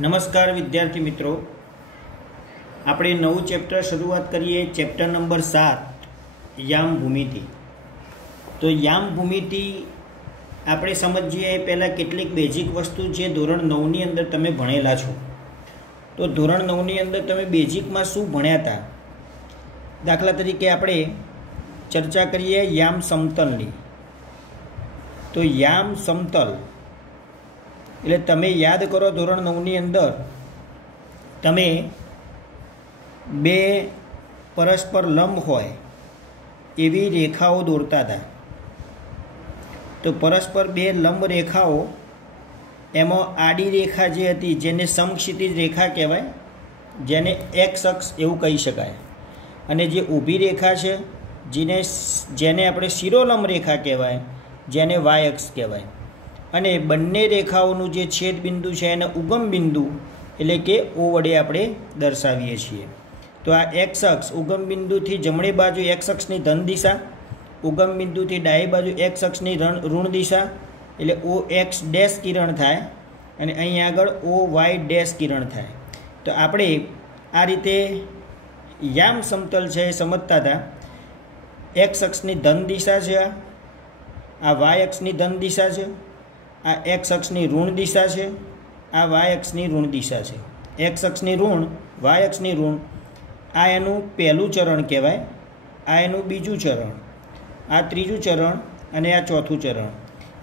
નમસ્કાર વિદ્યાર્થી મિત્રો, આપણે નવું ચેપ્ટર શરૂઆત કરીએ. ચેપ્ટર નંબર 7 યામ ભૂમિતિ. તો યામ ભૂમિતિ આપણે સમજીએ પહેલાં કેટલીક બેઝિક વસ્તુ જે ધોરણ 9ની અંદર તમે ભણેલા છો. તો ધોરણ 9ની અંદર તમે બેઝિકમાં શું ભણ્યા હતા? દાખલા તરીકે આપણે ચર્ચા કરીએ યામ સમતલની. તો યામ સમતલ એટલે તમે યાદ કરો, ધોરણ 9ની અંદર તમે બે પરસ્પર લંબ હોય એવી રેખાઓ દોરતા હતા. તો પરસ્પર બે લંબ રેખાઓ, એમાં આડી રેખા જે હતી જેને સમક્ષિતિજ રેખા કહેવાય, જેને એક્સ અક્ષ એવું કહી શકાય, અને જે ઊભી રેખા છે જેને આપણે શિરોલંબ રેખા કહેવાય, જેને વાય અક્ષ કહેવાય. અને બંને રેખાઓનું જે છેદ બિંદુ છે એને ઉગમ બિંદુ એટલે કે ઓ વડે આપણે દર્શાવીએ છીએ. તો આ એક્સ અક્ષ, ઉગમ બિંદુથી જમણી બાજુ એક્સ અક્ષની ધન દિશા, ઉગમ બિંદુથી ડાબી બાજુ એક્સ અક્ષની ઋણ દિશા, એટલે ઓ એક્સ ડેશ કિરણ થાય, અને અહીં આગળ ઓ વાય ડેશ કિરણ થાય. તો આપણે આ રીતે યામ સમતલ છે એ સમજતા હતા. એક્સ અક્ષની ધન દિશા છે, આ વાય અક્ષની ધન દિશા છે, આ એક્સ અક્ષની ઋણ દિશા છે, આ વાય અક્ષની ઋણ દિશા છે. એક્સ અક્ષની ઋણ, વાય અક્ષની ઋણ, આ એનું પહેલું ચરણ કહેવાય, આ એનું બીજું ચરણ, આ ત્રીજું ચરણ, અને આ ચોથું ચરણ.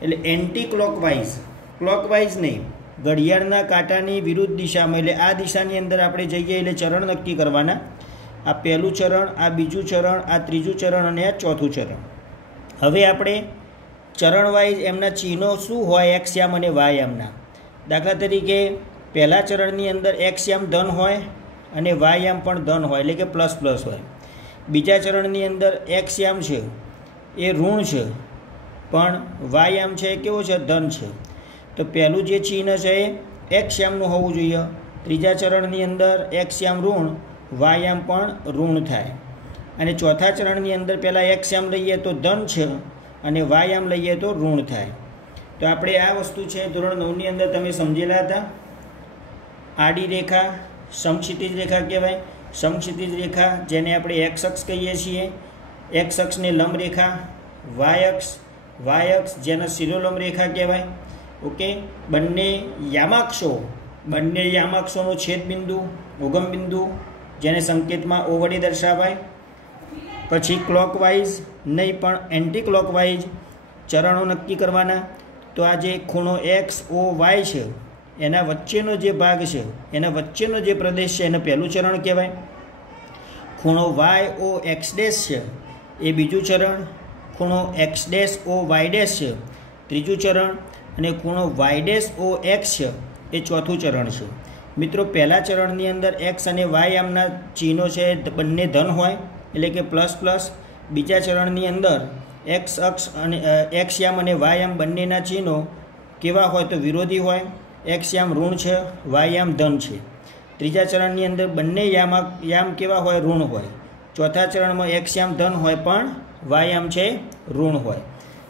એટલે એન્ટી ક્લોકવાઇઝ નહીં, ઘડિયાળના કાંટાની વિરુદ્ધ દિશામાં, એટલે આ દિશાની અંદર આપણે જઈએ એટલે ચરણ નક્કી કરવાના. આ પહેલું ચરણ, આ બીજું ચરણ, આ ત્રીજું ચરણ, અને આ ચોથું ચરણ. હવે આપણે ચરણ વાઇઝ એમના ચિહ્નો શું હોય, એક્સ યામ અને વાય યામના. દાખલા તરીકે પહેલા ચરણની અંદર એક્સ યામ ધન હોય અને વાય યામ પણ ધન હોય, એટલે કે પ્લસ પ્લસ હોય. બીજા ચરણની અંદર એક્સ યામ છે એ ઋણ છે, પણ વાય યામ છે એ કેવો છે, ધન છે. તો પહેલું જે ચિહ્ન છે એ એક્સ યામનું હોવું જોઈએ. ત્રીજા ચરણની અંદર એક્સ યામ ઋણ, વાય યામ પણ ઋણ થાય. અને ચોથા ચરણની અંદર પહેલાં એક્સ યામ લઈએ તો ધન છે, અને વાય યામ લઈએ તો ઋણ થાય. તો આપણે આ વસ્તુ છે ધોરણ 9ની અંદર તમે સમજેલા હતા. આડી રેખા સમક્ષિતિજ રેખા કહેવાય. સમક્ષિતિજ રેખા જેને આપણે એક્સ અક્ષ કહીએ છીએ, એક્સ અક્ષની લંબ રેખા વાય અક્ષ જેને શિરોલંબ રેખા કહેવાય. ઓકે, બંને યામાક્ષોનો છેદ બિંદુ, ઉગમ બિંદુ, જેને સંકેતમાં ઓ વડે દર્શાવાય. પછી ક્લોકવાઇઝ નહીં પણ એન્ટી ક્લોકવાઇઝ ચરણો નક્કી કરવાના. તો આ જે ખૂણો એક્સ ઓ વાય છે એના વચ્ચેનો જે ભાગ છે, એના વચ્ચેનો જે પ્રદેશ છે એને પહેલું ચરણ કહેવાય. ખૂણો વાય ઓ એક્સ ડેશ છે એ બીજું ચરણ, ખૂણો X dash O Y dash છે ત્રીજું ચરણ, અને ખૂણો વાય ડેશ ઓ એક્સ છે એ ચોથું ચરણ છે. મિત્રો, પહેલા ચરણની અંદર એક્સ અને વાય યામના ચિહ્નો છે બંને ધન હોય, એટલે કે પ્લસ પ્લસ. બીજા ચરણની અંદર એક્સ અક્ષ અને એક્સ યામ અને વાય યામ બંનેના ચિહ્નો કેવા હોય તો વિરોધી હોય. એક્સ યામ ઋણ છે, વાય યામ ધન છે. ત્રીજા ચરણની અંદર બંને યામ કેવા હોય, ઋણ હોય. ચોથા ચરણમાં એક્સ યામ ધન હોય પણ વાય યામ છે ઋણ હોય.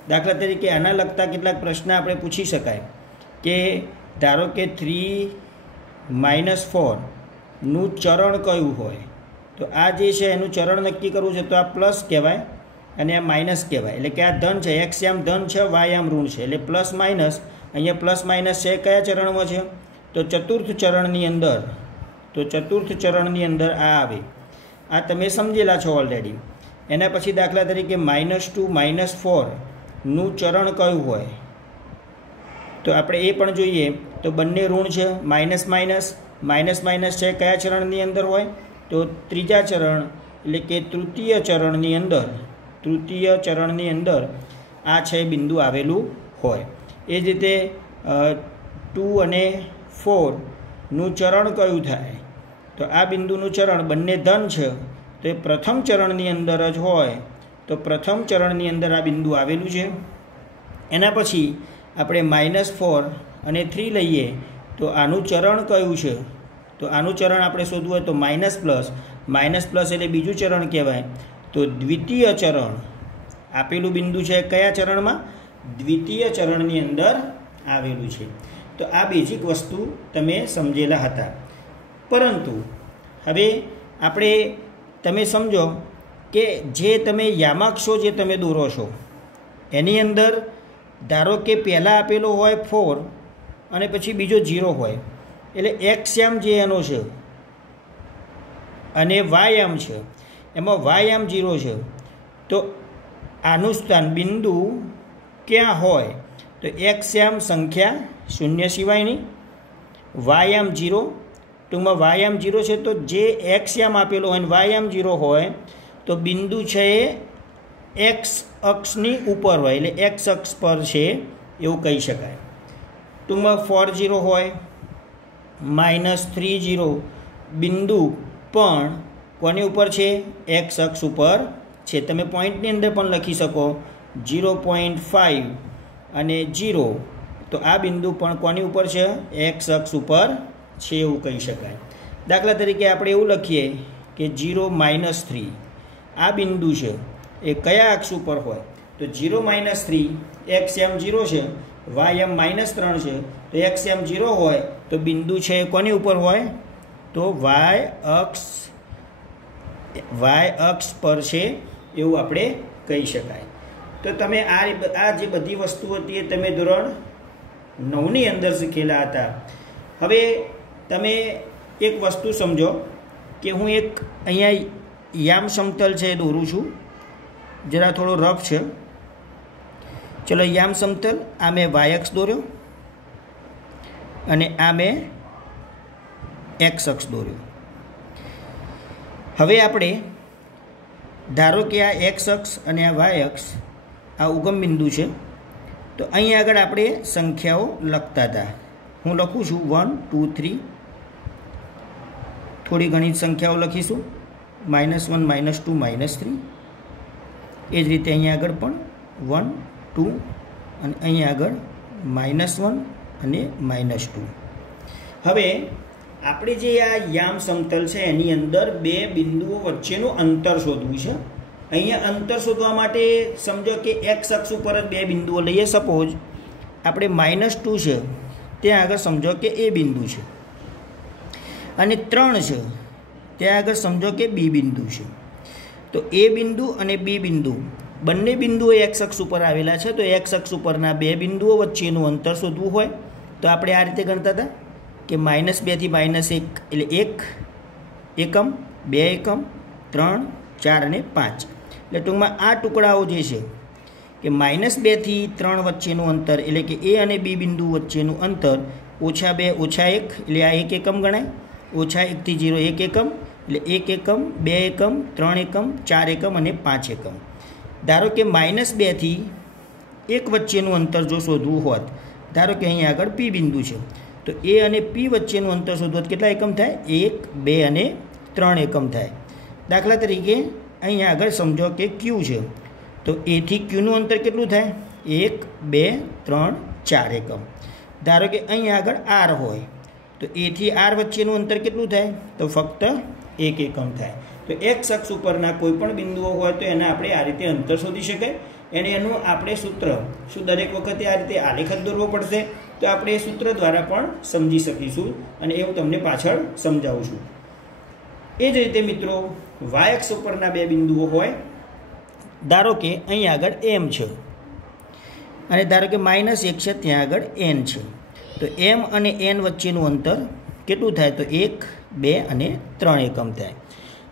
દાખલા તરીકે આના લગતા કેટલાક પ્રશ્ન આપણે પૂછી શકાય કે ધારો કે 3-4 નું ચરણ કયું હોય. તો આ જે છે એનું ચરણ નક્કી કરવું છે તો આ પ્લસ કહેવાય અને આ માઇનસ કહેવાય. એટલે કે આ ધન છે, એક્સ યામ ધન છે, વાય યામ ઋણ છે, એટલે પ્લસ માઇનસ. અહીંયા પ્લસ માઇનસ છે કયા ચરણમાં છે તો ચતુર્થ ચરણની અંદર આ આવે. આ તમે સમજેલા છો ઓલરેડી. એના પછી દાખલા તરીકે -2 -4 નું ચરણ કયું હોય તો આપણે એ પણ જોઈએ. તો બંને ઋણ છે, માઇનસ છે કયા ચરણની અંદર હોય તો ત્રીજા ચરણ એટલે કે તૃતીય ચરણની અંદર આ છે બિંદુ આવેલું હોય. એ જ રીતે 2 અને 4 નું ચરણ કયું થાય તો આ બિંદુનું ચરણ બંને ધન છે, તો એ પ્રથમ ચરણની અંદર જ હોય. તો પ્રથમ ચરણની અંદર આ બિંદુ આવેલું છે. એના પછી આપણે -4 અને 3 લઈએ તો આનું ચરણ કયું છે તો આનું ચરણ આપણે શોધવું હોય તો માઇનસ પ્લસ એટલે બીજું ચરણ કહેવાય. તો દ્વિતીય ચરણ આપેલું બિંદુ છે કયા ચરણમાં, દ્વિતીય ચરણની અંદર આવેલું છે. તો આ બેઝિક વસ્તુ તમે સમજેલા હતા. પરંતુ હવે આપણે તમે સમજો કે જે તમે યામાક્ષો જે તમે દોરો છો એની અંદર ધારો કે પહેલાં આપેલો હોય 4 અને પછી બીજો 0 હોય, એટલે એક્સ યામ જે એનો છે અને વાય યામ છે, એમાં વાય યામ 0 છે. તો આનું સ્થાન બિંદુ ક્યાં હોય તો એક્સ યામ સંખ્યા 0 સિવાયની, વાય યામ 0, ટૂંકમાં વાય યામ 0 છે. તો જે એક્સ યામ આપેલો હોય અને વાય યામ 0 હોય તો બિંદુ છે એ એક્સ અક્ષની ઉપર હોય, એટલે એક્સ અક્ષ પર છે એવું કહી શકાય. ટૂંકમાં 4 0 હોય, -3 0, બિંદુ પણ કોની ઉપર છે? એક્સ અક્ષ ઉપર છે. તમે પોઈન્ટની અંદર પણ લખી શકો 0.5 અને 0, તો આ બિંદુ પણ કોની ઉપર છે? એક્સ અક્ષ ઉપર છે એવું કહી શકાય. દાખલા તરીકે આપણે એવું લખીએ કે 0 -3 આ બિંદુ છે એ કયા અક્ષ ઉપર હોય તો 0 -3 એક્સ યામ 0 છે, વાય યામ -3 છે. તો એક્સ યામ 0 હોય તો બિંદુ છે એ કોની ઉપર હોય તો વાય અક્ષ પર છે એવું આપણે કહી શકાય. તો તમે આ જે બધી વસ્તુ હતી એ તમે ધોરણ 9ની અંદર શીખેલા હતા. હવે તમે એક વસ્તુ સમજો કે હું એક અહીંયા યામ સમતલ છે એ દોરું છું, જરા થોડો રફ છે. ચલો યામ સમતલ, આ મેં વાય અક્ષ દોર્યો અને આ મેં એક્સ અક્ષ દોર્યો. હવે આપણે ધારો કે આ એક્સ અક્ષ અને આ વાય અક્ષ આ ઉગમ બિંદુ છે. તો અહીં આગળ આપણે સંખ્યાઓ લખતા હતા. હું લખું છું 1 2 3, થોડી ઘણી સંખ્યાઓ લખીશું, -1 -2 -3. એ જ રીતે અહીંયા આગળ પણ 1 2 અને અહીંયા આગળ -1 અને -2. હવે આપણે જે આ યામ સમતલ છે એની અંદર બે બિંદુઓ વચ્ચેનું અંતર શોધવું છે. અહીંયા અંતર શોધવા માટે સમજો કે એક્સ અક્ષ ઉપર જ બે બિંદુઓ લઈએ. સપોઝ આપણે -2 છે ત્યાં આગળ સમજો કે એ બિંદુ છે અને 3 છે ત્યાં આગળ સમજો કે બી બિંદુ છે. તો એ બિંદુ અને બી બિંદુ બંને બિંદુઓ એક્સ અક્ષ ઉપર આવેલા છે. તો એક્સ અક્ષ ઉપરના બે બિંદુઓ વચ્ચેનું અંતર શોધવું હોય તો આપણે આ રીતે ગણતા હતા કે -2 થી -1 એટલે 1 એકમ, 2 એકમ, 3 4 અને 5. એટલે ટૂંકમાં આ ટુકડાઓ જે છે કે -2 થી 3 વચ્ચેનું અંતર એટલે કે એ અને બી બિંદુ વચ્ચેનું અંતર -2 - 1 એટલે આ 1 એકમ ગણાય, -1 થી 0 1 એકમ એટલે 1 એકમ, 2 એકમ, 3 એકમ, 4 એકમ અને 5 એકમ. ધારો કે -2 થી 1 વચ્ચેનું અંતર જો શોધવું હોત, ધારો કે અહીં આગળ પી બિંદુ છે, તો એ અને પી વચ્ચેનું અંતર શોધવું કેટલા એકમ થાય? 1 2 અને 3 એકમ થાય. દાખલા તરીકે અહીં આગળ સમજો કે ક્યુ છે, તો એ થી ક્યુનું અંતર કેટલું થાય? 1 2 3 4 એકમ. ધારો કે અહીં આગળ આર હોય તો એ થી આર વચ્ચેનું અંતર કેટલું થાય? તો ફક્ત 1 એકમ થાય. તો એક્સ અક્ષ ઉપરના કોઈ પણ બિંદુઓ હોય તો એને આપણે આ રીતે અંતર શોધી શકાય. એનું આપણે સૂત્ર શું દરેક વખતે આ રીતે આલેખ જ દોરવો પડશે? તો આપણે એ સૂત્ર દ્વારા પણ સમજી શકીશું અને એ હું તમને પાછળ સમજાવું છું. એ જ રીતે મિત્રો વાય અક્ષ ઉપરના બે બિંદુઓ હોય, ધારો કે અહીં આગળ એમ છે અને ધારો કે -1 છે ત્યાં આગળ એન છે. તો એમ અને એન વચ્ચેનું અંતર કેટલું થાય? તો 1 2 અને 3 એકમ થાય.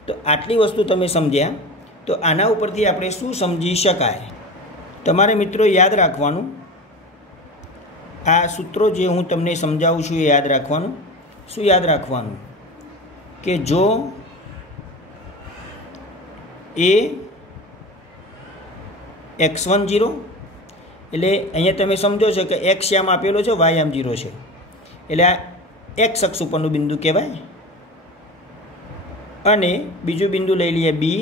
તો આટલી વસ્તુ તમે સમજ્યા. તો આના ઉપરથી આપણે શું સમજી શકાય? તમારે મિત્રો યાદ રાખવાનું, આ સૂત્રો જે હું તમને સમજાવું છું એ યાદ રાખવાનું. શું યાદ રાખવાનું? કે જો એ x1 0 એટલે અહીંયા તમે સમજો છો કે એક્સ યામ આપેલો છે, વાય યામ 0 છે, એટલે આ એક્સ અક્ષ ઉપરનું બિંદુ કહેવાય. અને બીજું બિંદુ લઈ લઈએ બી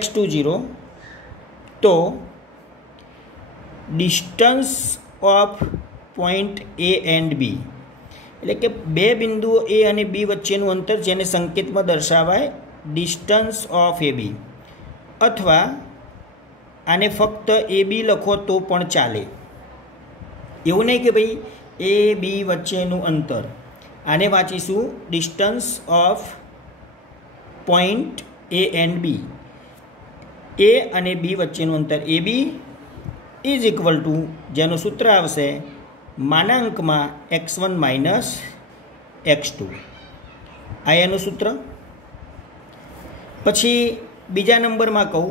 x2 0, તો distance of point A and B એટલે કે બે બિંદુઓ એ અને બી વચ્ચેનું અંતર જેને સંકેતમાં દર્શાવાય ડિસ્ટન્સ ઓફ એ બી, અથવા આને ફક્ત એ બી લખો તો પણ ચાલે. એવું નહીં કે ભાઈ એ બી વચ્ચેનું અંતર, આને વાંચીશું distance of point A and B. A અને બી વચ્ચેનું અંતર A B is equal to, જેનું સૂત્ર આવશે માનાંકમાં x1 માઇનસ x2. આ એનું સૂત્ર. પછી બીજા નંબરમાં કહું,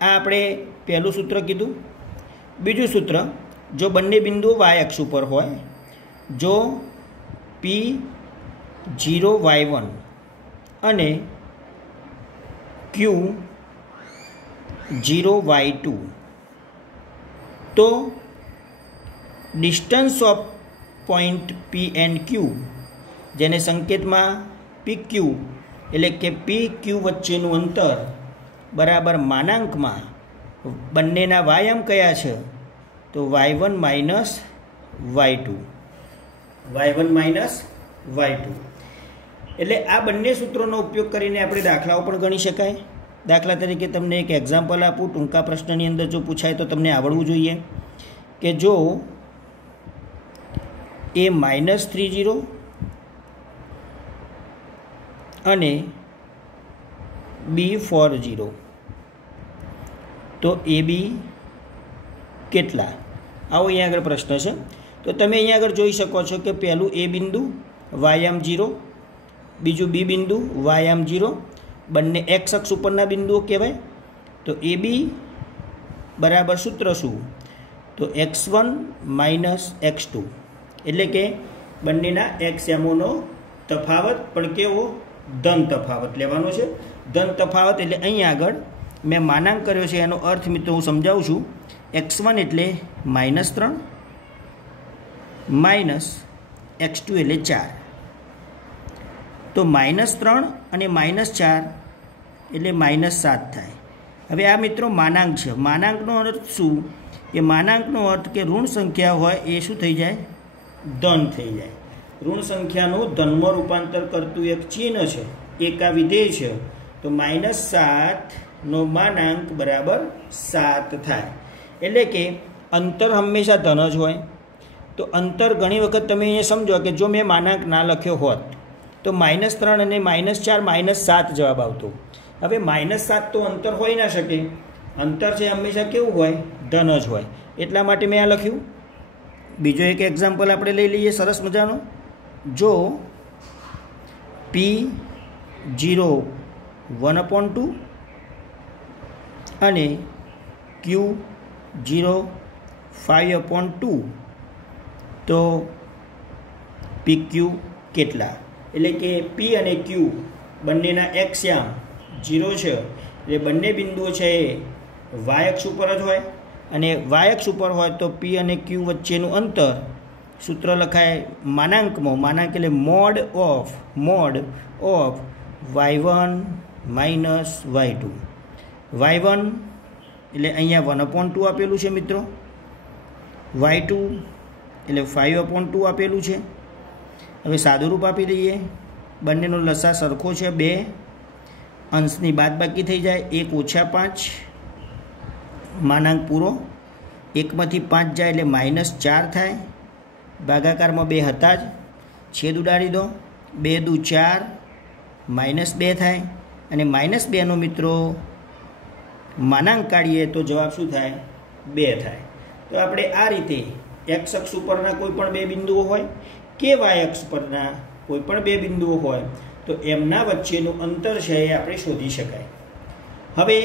આ આપણે પહેલું સૂત્ર કીધું. બીજું સૂત્ર, જો બંને બિંદુઓ y અક્ષ ઉપર હોય, જો P0 y1 અને Q0 y2, તો distance of point P and Q, જેને સંકેતમાં PQ એટલે કે PQ વચ્ચેનું અંતર બરાબર માનાંકમાં બંનેના વાયામ કયા છે, તો y1 minus y2. y1 minus y2. એટલે આ બંને સૂત્રોનો ઉપયોગ કરીને આપણે દાખલાઓ પણ ગણી શકાય. દાખલા તરીકે તમને એક એક્ઝામ્પલ આપું, ટૂંકા પ્રશ્નની અંદર જો પૂછાય તો તમને આવડવું જોઈએ કે જો એ -30 અને B40, તો એ બી કેટલા? આવો અહીંયા આગળ પ્રશ્ન છે. તો તમે અહીંયા આગળ જોઈ શકો છો કે પહેલું એ બિંદુ વાયામ 0, બીજું બી બિંદુ વાયામ 0, બંને એક્સ અક્ષ ઉપરના બિંદુઓ કહેવાય. તો એ બી બરાબર સૂત્ર શું? તો x1 માઇનસ x2, એટલે કે બંનેના એક્સ એમોનો તફાવત, પણ કેવો? ધન તફાવત લેવાનો છે. ધન તફાવત એટલે અહીંયા આગળ મેં માનાંક કર્યો છે, એનો અર્થ મિત્રો હું સમજાવું છું. x1 એટલે -3 માઇનસ x2 એટલે 4. તો -3 અને -4 એટલે -7 થાય. હવે આ મિત્રો માનાંક છે. માનાંકનો અર્થ શું? એ માનાંકનો અર્થ કે ઋણ સંખ્યા હોય એ શું થઈ જાય? ધન થઈ જાય. ઋણ સંખ્યાનું ધનમાં રૂપાંતર કરતું એક ચિહ્ન છે, એક આ વિધેય છે. તો -7 નો માનાંક બરાબર 7 થાય. એટલે કે અંતર હંમેશા ધન જ હોય. તો અંતર ઘણી વખત તમે અહીંયા સમજો કે જો મેં માનાંક ના લખ્યો હોત તો -3 અને -4 -7 જવાબ આવતો. હવે -7 તો અંતર હોઈ ના શકે. અંતર છે હંમેશા કેવું હોય? ધન જ હોય. એટલા માટે મેં આ લખ્યું. બીજો એક એક્ઝામ્પલ આપણે લઈ લઈએ સરસ મજાનો. જો P0 1/2 અને Q0 5/2, તો PQ કેટલા? એટલે કે P અને Q બંનેના એક્સ યામ 0 છે, એટલે બંને બિંદુઓ છે એ y અક્ષ ઉપર જ હોય. અને y અક્ષ ઉપર હોય તો P અને Q વચ્ચેનું અંતર સૂત્ર લખાય માનાંકમાં. માનાંક એટલે mode of y1 minus y2. y1 એટલે અહીંયા 1/2 આપેલું છે મિત્રો, y2 એટલે 5/2 આપેલું છે. હવે સાદુરૂપ આપી દઈએ. બંનેનો લસા સરખો છે 2, અંશની બાદબાકી થઈ જાય 1 - 5, માનાંક પૂરો. 1માંથી 5 જાય એટલે -4 થાય. ભાગાકારમાં 2 હતા જ, છેદ ઉડાડી દો. 2 દુ 4, -2 થાય. અને -2નો મિત્રો માનાંક કાઢીએ તો જવાબ શું થાય? 2 થાય. તો આપણે આ રીતે એક્સ અક્ષ ઉપરના કોઈ પણ 2 બિંદુઓ હોય કે વાય અક્ષ પરના કોઈ પણ 2 બિંદુઓ હોય તો એમના વચ્ચેનું અંતર છે એ આપણે શોધી શકાય. હવે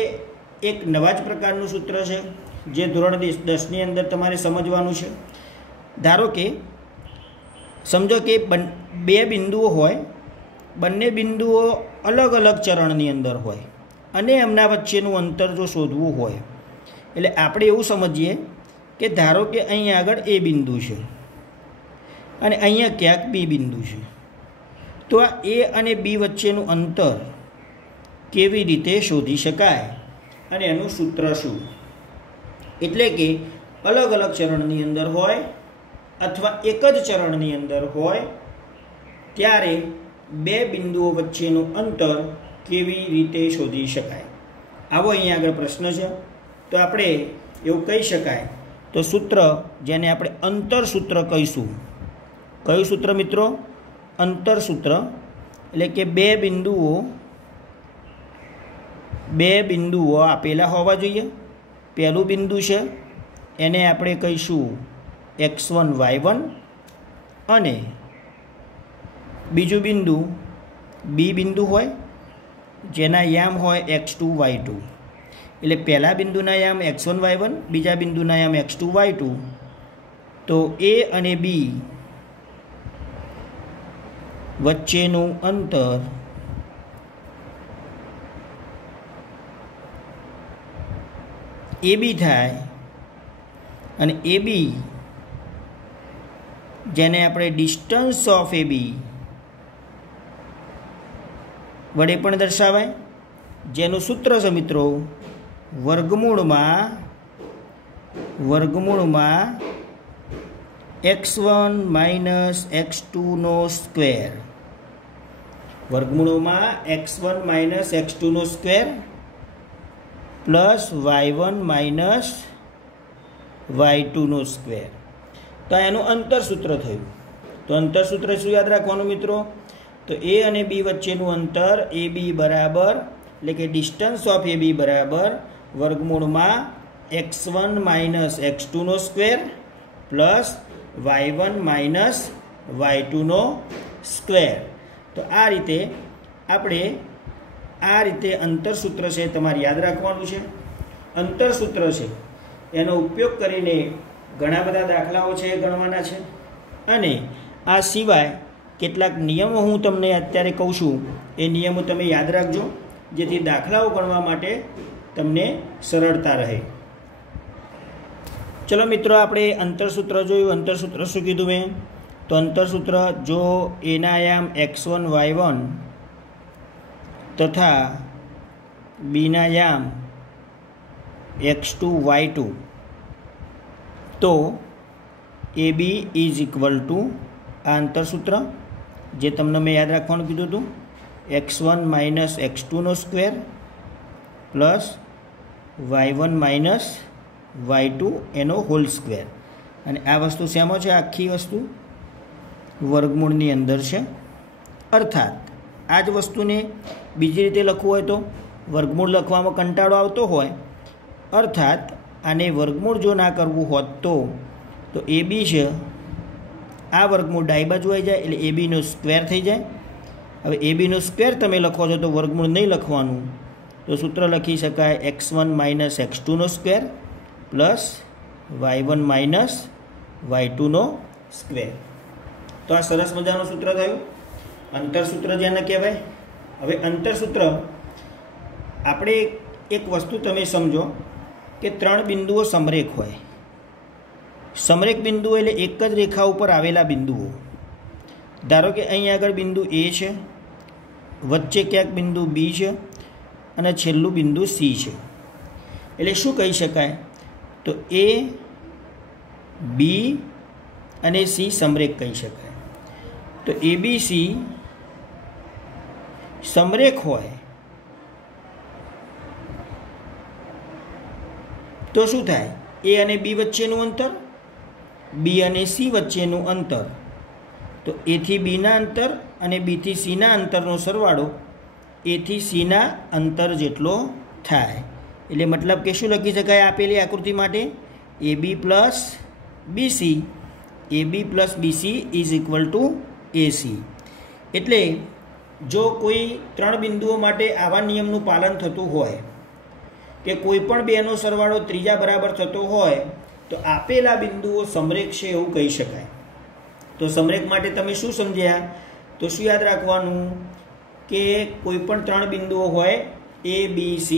એક નવા જ પ્રકારનું સૂત્ર છે જે ધોરણ 10ની અંદર તમારે સમજવાનું છે. ધારો કે સમજો કે 2 બિંદુઓ હોય, બંને બિંદુઓ અલગ અલગ ચરણની અંદર હોય અને એમના વચ્ચેનું અંતર જો શોધવું હોય, એટલે આપણે એવું સમજીએ કે ધારો કે અહીંયા આગળ એ બિંદુ છે અને અહીંયા ક્યાંક બી બિંદુ છે. તો આ એ અને બી વચ્ચેનું અંતર કેવી રીતે શોધી શકાય અને એનું સૂત્ર શું? એટલે કે અલગ અલગ ચરણની અંદર હોય અથવા એક જ ચરણની અંદર હોય ત્યારે 2 બિંદુઓ વચ્ચેનું અંતર કેવી રીતે શોધી શકાય? આવો અહીંયા આગળ પ્રશ્ન છે. તો આપણે એવું કહી શકાય, તો તો સૂત્ર જેને આપણે અંતર સૂત્ર કહીશું. કયું સૂત્ર મિત્રો? અંતર સૂત્ર. એટલે કે બે બિંદુઓ આપેલા હોવા જોઈએ. પહેલું બિંદુ છે એને આપણે કહીશું x1 y1 અને બીજું બિંદુ બી બિંદુ હોય જેના યામ હોય x2 y2. એટલે પહેલા બિંદુના યામ x1 y1, બીજા બિંદુના યામ x2 y2. તો એ અને બી વચ્ચેનું અંતર AB થાય અને AB જેને આપણે ડિસ્ટન્સ ઓફ AB વડે પણ દર્શાવાય, જેનું સૂત્ર છે મિત્રો વર્ગમૂળમાં x1 માઇનસ x2 નો સ્ક્વેર. વર્ગમૂળમાં x1 માઇનસ x2 નો square plus y1 minus y2 નો સ્ક્વેર. તો એનું અંતર સૂત્ર થયું. તો અંતર સૂત્ર શું યાદ રાખવાનું મિત્રો? તો એ અને બી વચ્ચેનું અંતર AB બરાબર, એટલે કે ડિસ્ટન્સ ઓફ AB બરાબર વર્ગમૂળમાં x1 માઇનસ x2 નો square plus y1 minus y2 નો સ્ક્વેર. તો આ રીતે આપણે અંતર સૂત્ર છે તમારે યાદ રાખવાનું છે. અંતર સૂત્ર છે એનો ઉપયોગ કરીને ઘણા બધા દાખલાઓ છે ગણવાના છે. અને આ સિવાય કેટલાક નિયમો હું તમને અત્યારે કહું છું, એ નિયમો તમે યાદ રાખજો જેથી દાખલાઓ ગણવા માટે તમને સરળતા રહે. ચલો મિત્રો, આપણે અંતર સૂત્ર જોયું. અંતર સૂત્ર શું કીધું મેં? તો અંતર સૂત્ર જો એના યામ x1 y1 તથા બીના યામ x2 y2 તો AB ઇઝ ઇક્વલ ટુ આ અંતર સૂત્ર જે તમને મેં યાદ રાખવાનું કીધું હતું x1 માઇનસ x2 નો square plus y1 minus y2 એનો હોલ સ્ક્વેર. અને આ વસ્તુ શેમાં છે? આખી વસ્તુ વર્ગમૂળની અંદર છે. અર્થાત આ જ વસ્તુને બીજી રીતે લખવું હોય તો વર્ગમૂળ લખવામાં કંટાળો આવતો હોય, અર્થાત આને વર્ગમૂળ જો ના કરવું હોત તો AB છે, આ વર્ગમૂળ ડાબી બાજુ આવી જાય એટલે ABનો સ્ક્વેર થઈ જાય. હવે ABનો સ્ક્વેર તમે લખો છો તો વર્ગમૂળ નહીં લખવાનું, તો સૂત્ર લખી શકાય x1 માઇનસ x2 નો square plus y1 minus y2 નો સ્ક્વેર. તો આ સરસ મજાનું સૂત્ર થયું, અંતર સૂત્ર જેને કહેવાય. હવે અંતર સૂત્ર આપણે એક વસ્તુ તમે સમજો કે ત્રણ બિંદુઓ સમરેખ હોય. સમરેખ બિંદુઓ એટલે એક જ રેખા ઉપર આવેલા બિંદુઓ. ધારો કે અહીં આગળ બિંદુ A છે, વચ્ચે ક્યાંક બિંદુ B છે અને છેલ્લું બિંદુ C છે. એટલે શું કહી શકાય? તો A, B અને C સમરેખ કહી શકાય. તો ABC સમરેખ હોય તો શું થાય? A અને B વચ્ચેનું અંતર, B અને C વચ્ચેનું અંતર, તો A થી B ના અંતર અને B થી C ના અંતરનો સરવાળો A થી C ના અંતર જેટલો થાય. એટલે મતલબ કે શું લખી શકાય આપેલી આકૃતિ માટે? AB plus BC, AB plus BC is equal to AC. એટલે જો કોઈ ત્રણ બિંદુઓ માટે આવા નિયમનું પાલન થતું હોય કે કોઈ પણ બેનો સરવાળો ત્રીજા બરાબર થતો હોય તો આપેલા બિંદુઓ સમરેખ છે એવું કહી શકાય. તો સમરેખ માટે તમે શું સમજ્યા? તો શું યાદ રાખવાનું કે કોઈ પણ ત્રણ બિંદુઓ હોય A, B, C,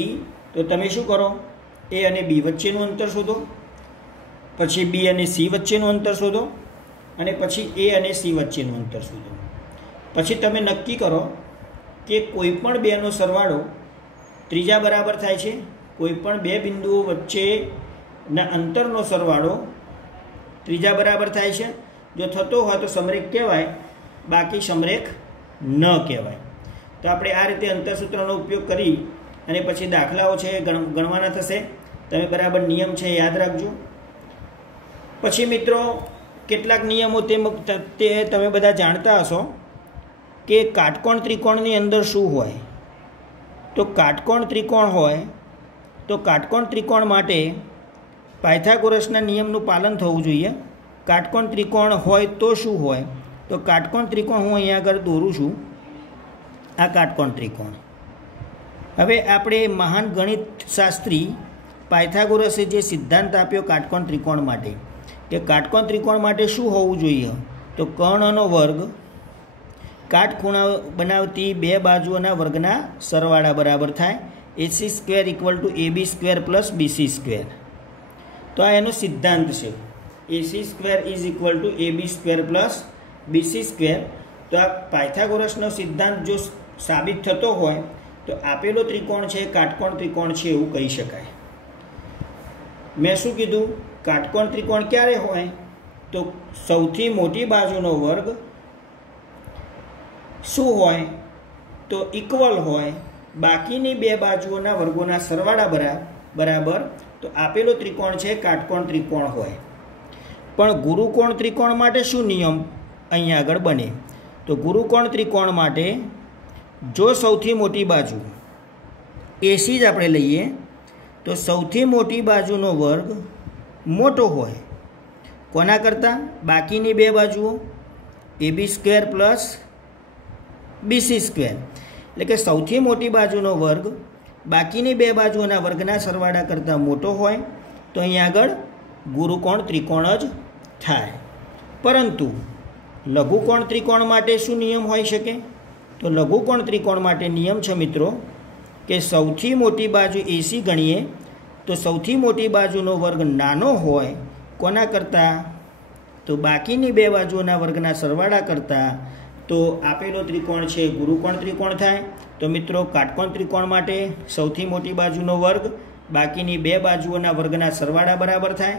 તો તમે શું કરો? A અને B વચ્ચેનું અંતર શોધો, પછી B અને C વચ્ચેનું અંતર શોધો અને પછી A અને C વચ્ચેનું અંતર શોધો. પછી તમે નક્કી કરો કે કોઈ પણ બેનો સરવાળો ત્રીજા બરાબર થાય છે, કોઈ પણ બે બિંદુઓ વચ્ચેના અંતરનો સરવાળો ત્રીજા બરાબર થાય છે. જો થતો હોય તો સમરેખ કહેવાય, બાકી સમરેખ ન કહેવાય. તો આપણે આ રીતે અંતરસૂત્રનો ઉપયોગ કરી અને પછી દાખલાઓ છે ગણવાના થશે. તમે બરાબર નિયમ છે યાદ રાખજો. પછી મિત્રો કેટલાક નિયમો તે તમે બધા જાણતા હશો કે કાટકોણ ત્રિકોણની અંદર શું હોય. તો કાટકોણ ત્રિકોણ હોય તો કાટકોણ ત્રિકોણ માટે પાયથાગોરસના નિયમનું પાલન થવું જોઈએ. કાટકોણ ત્રિકોણ હોય તો શું હોય? તો કાટકોણ ત્રિકોણ હું અહીંયા આગળ દોરું છું, આ કાટકોણ ત્રિકોણ. હવે આપણે મહાન ગણિત શાસ્ત્રી પાયથાગોરસે જે સિદ્ધાંત આપ્યો કાટકોણ ત્રિકોણ માટે, કે કાટકોણ ત્રિકોણ માટે શું હોવું જોઈએ? તો કર્ણનો વર્ગ કાટખૂણા બનાવતી બે બાજુઓના વર્ગના સરવાળા બરાબર થાય. AC² = AB² + BC². તો આ એનો સિદ્ધાંત છે. AC² = AB² + BC². તો આ પાયથાગોરસનો સિદ્ધાંત જો સાબિત થતો હોય તો આપેલો ત્રિકોણ છે કાટકોણ ત્રિકોણ છે એવું કહી શકાય. મેં શું કીધું? કાટકોણ ત્રિકોણ ક્યારે હોય? તો સૌથી મોટી બાજુનો વર્ગ શું હોય? તો ઇક્વલ હોય બાકીની બે બાજુઓના વર્ગોના સરવાળા બરાબર. તો આપેલો ત્રિકોણ છે કાટકોણ ત્રિકોણ હોય. પણ ગુરુકોણ ત્રિકોણ માટે શું નિયમ અહીંયા આગળ બને? તો ગુરુકોણ ત્રિકોણ માટે જો સૌથી મોટી બાજુ AC જ આપણે લઈએ તો સૌથી મોટી બાજુનો વર્ગ મોટો હોય કોના કરતાં? બાકીની બે બાજુઓ AB² + BC². એટલે કે સૌથી મોટી બાજુનો વર્ગ બાકીની બે બાજુઓના વર્ગના સરવાળા કરતાં મોટો હોય તો અહીંયા આગળ ગુરુકોણ ત્રિકોણ જ થાય. પરંતુ લઘુકોણ ત્રિકોણ માટે શું નિયમ હોઈ શકે? તો લઘુકોણ ત્રિકોણ માટે નિયમ છે મિત્રો કે સૌથી મોટી બાજુ AC ગણીએ તો સૌથી મોટી બાજુનો વર્ગ નાનો હોય કોના કરતાં? તો બાકીની બે બાજુઓના વર્ગના સરવાળા કરતાં. તો આપેલો ત્રિકોણ છે ગુરુકોણ ત્રિકોણ થાય. તો મિત્રો કાટકોણ ત્રિકોણ માટે સૌથી મોટી બાજુનો વર્ગ બાકીની બે બાજુઓના વર્ગના સરવાળા બરાબર થાય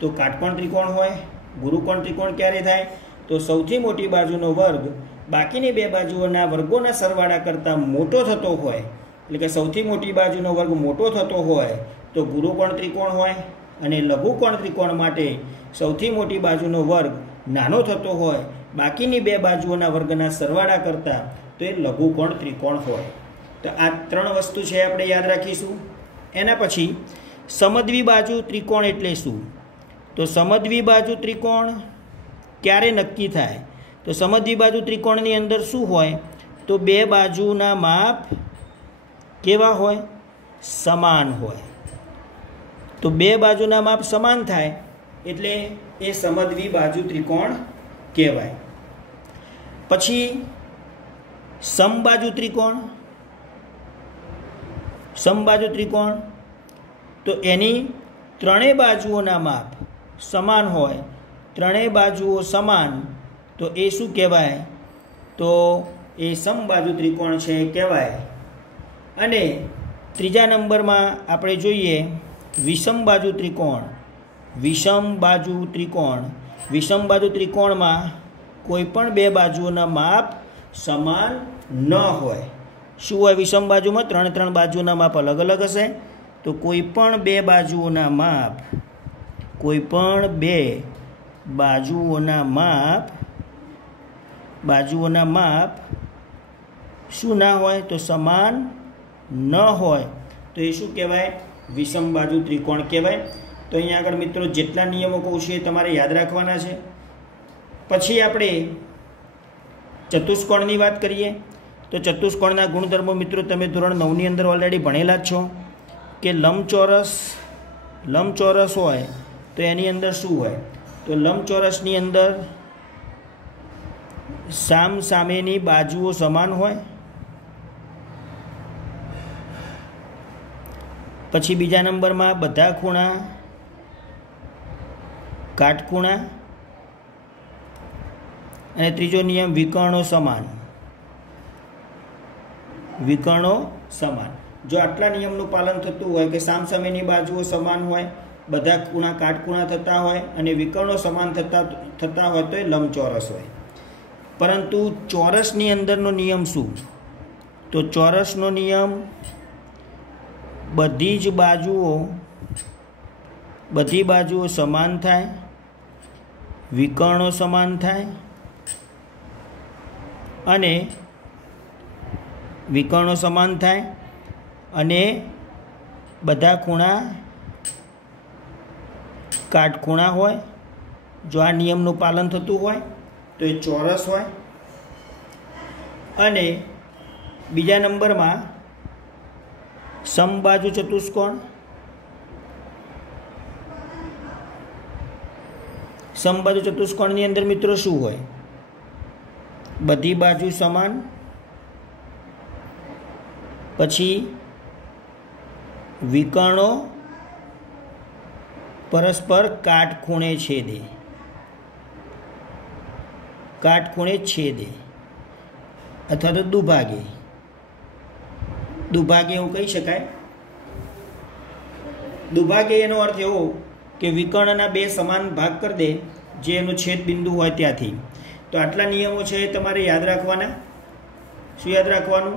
તો કાટકોણ ત્રિકોણ હોય. ગુરુકોણ ત્રિકોણ ક્યારે થાય? તો સૌથી મોટી બાજુનો વર્ગ બાકીની બે બાજુઓના વર્ગોના સરવાળા કરતાં મોટો થતો હોય, એટલે કે સૌથી મોટી બાજુનો વર્ગ મોટો થતો હોય તો ગુરુકોણ ત્રિકોણ હોય. અને લઘુકોણ ત્રિકોણ માટે સૌથી મોટી બાજુનો વર્ગ નાનો થતો હોય બાકીની બે બાજુઓના વર્ગના સરવાળા કરતાં તો એ લઘુકોણ ત્રિકોણ હોય. તો આ ત્રણ વસ્તુ છે આપણે યાદ રાખીશું. એના પછી સમદ્વિબાજુ ત્રિકોણ એટલે શું? તો સમદ્વિબાજુ ત્રિકોણ ક્યારે નક્કી થાય? તો સમદ્વિબાજુ ત્રિકોણની અંદર શું હોય? તો બે બાજુના માપ કેવા હોય? સમાન હોય. તો બે બાજુના માપ સમાન થાય એટલે એ સમદ્વિબાજુ ત્રિકોણ કહેવાય. પછી સમબાજુ ત્રિકોણ. સમબાજુ ત્રિકોણ તો એની ત્રણેય બાજુઓના માપ સમાન હોય, ત્રણેય બાજુઓ સમાન, તો એ શું કહેવાય? તો એ સમબાજુ ત્રિકોણ છે કહેવાય. અને ત્રીજા નંબરમાં આપણે જોઈએ વિષમબાજુ ત્રિકોણ. વિષમબાજુ ત્રિકોણ. વિષમબાજુ ત્રિકોણમાં કોઈ પણ બે બાજુઓના માપ સમાન ન હોય. શું હોય વિષમબાજુમાં? ત્રણ બાજુના માપ અલગ અલગ હશે. તો કોઈ પણ બે બાજુઓના માપ શું ના હોય? તો સમાન ન હોય. તો એ શું કહેવાય? વિષમબાજુ ત્રિકોણ કહેવાય. તો અહીંયા આગળ મિત્રો જેટલા નિયમો કહું છું એ તમારે યાદ રાખવાના છે. પછી આપણે ચતુષ્કોણની વાત કરીએ તો ચતુષ્કોણના ગુણધર્મો મિત્રો તમે ધોરણ 9ની અંદર ઓલરેડી ભણેલા જ છો કે લંબચોરસ હોય તો એની અંદર શું હોય? તો લંબચોરસની અંદર સામેની બાજુઓ સમાન હોય. પછી બીજા નંબરમાં બધા ખૂણા કાટખૂણા. અને ત્રીજો નિયમ વિકર્ણો સમાન. જો આટલા નિયમનું પાલન થતું હોય કે સામસામેની બાજુઓ સમાન હોય, બધા ખૂણા કાટખૂણા થતા હોય અને વિકર્ણો સમાન થતા હોય તો એ લંબચોરસ હોય. પરંતુ ચોરસની અંદરનો નિયમ શું? તો ચોરસનો નિયમ બધી બાજુઓ સમાન થાય વિકર્ણો સમાન થાય અને વિકર્ણો સમાન થાય અને બધા ખૂણા કાટખૂણા હોય. જો આ નિયમનું પાલન થતું હોય તો એ ચોરસ હોય. અને બીજા નંબરમાં સમબાજુ ચતુષ્કોણ. સમબાજુ ચતુષ્કોણની અંદર મિત્રો શું હોય? બધી બાજુ સમાન, પછી વિકર્ણો પરસ્પર કાટખૂણે છેદે. કાટખૂણે છેદે અથવા તો દુભાગે. દુભાગે એવું કહી શકાય. દુભાગે એનો અર્થ એવો કે વિકર્ણના બે સમાન ભાગ કરી દે, જે એનું છેદ બિંદુ હોય ત્યાંથી. તો આટલા નિયમો છે એ તમારે યાદ રાખવાના. શું યાદ રાખવાનું?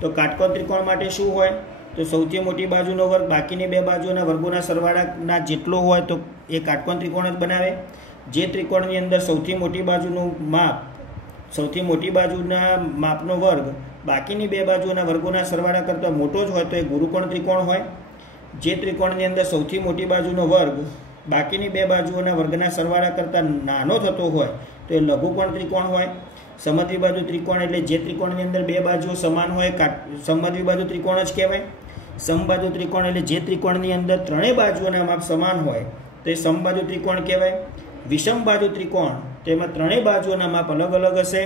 તો કાટકોણ ત્રિકોણ માટે શું હોય? તો સૌથી મોટી બાજુનો વર્ગ બાકીની બે બાજુના વર્ગોના સરવાળાના જેટલો હોય તો એ કાટકોણ ત્રિકોણ જ બનાવે. જે ત્રિકોણની અંદર સૌથી મોટી બાજુનું માપ, સૌથી મોટી બાજુના માપનો વર્ગ બાકીની બે બાજુના વર્ગોના સરવાળા કરતાં મોટો જ હોય તો એ ગુરુકોણ ત્રિકોણ હોય. જે ત્રિકોણની અંદર સૌથી મોટી બાજુનો વર્ગ બાકીની બે બાજુઓના વર્ગના સરવાળા કરતાં નાનો થતો હોય તો એ લઘુકોણ ત્રિકોણ હોય. સમદ્વિબાજુ ત્રિકોણ એટલે જે ત્રિકોણની અંદર બે બાજુઓ સમાન હોય સમદ્વિબાજુ ત્રિકોણ જ કહેવાય. સમબાજુ ત્રિકોણ એટલે જે ત્રિકોણની અંદર ત્રણેય બાજુઓના માપ સમાન હોય તો એ સમબાજુ ત્રિકોણ કહેવાય. વિષમબાજુ ત્રિકોણ તેમાં ત્રણેય બાજુઓના માપ અલગ અલગ હશે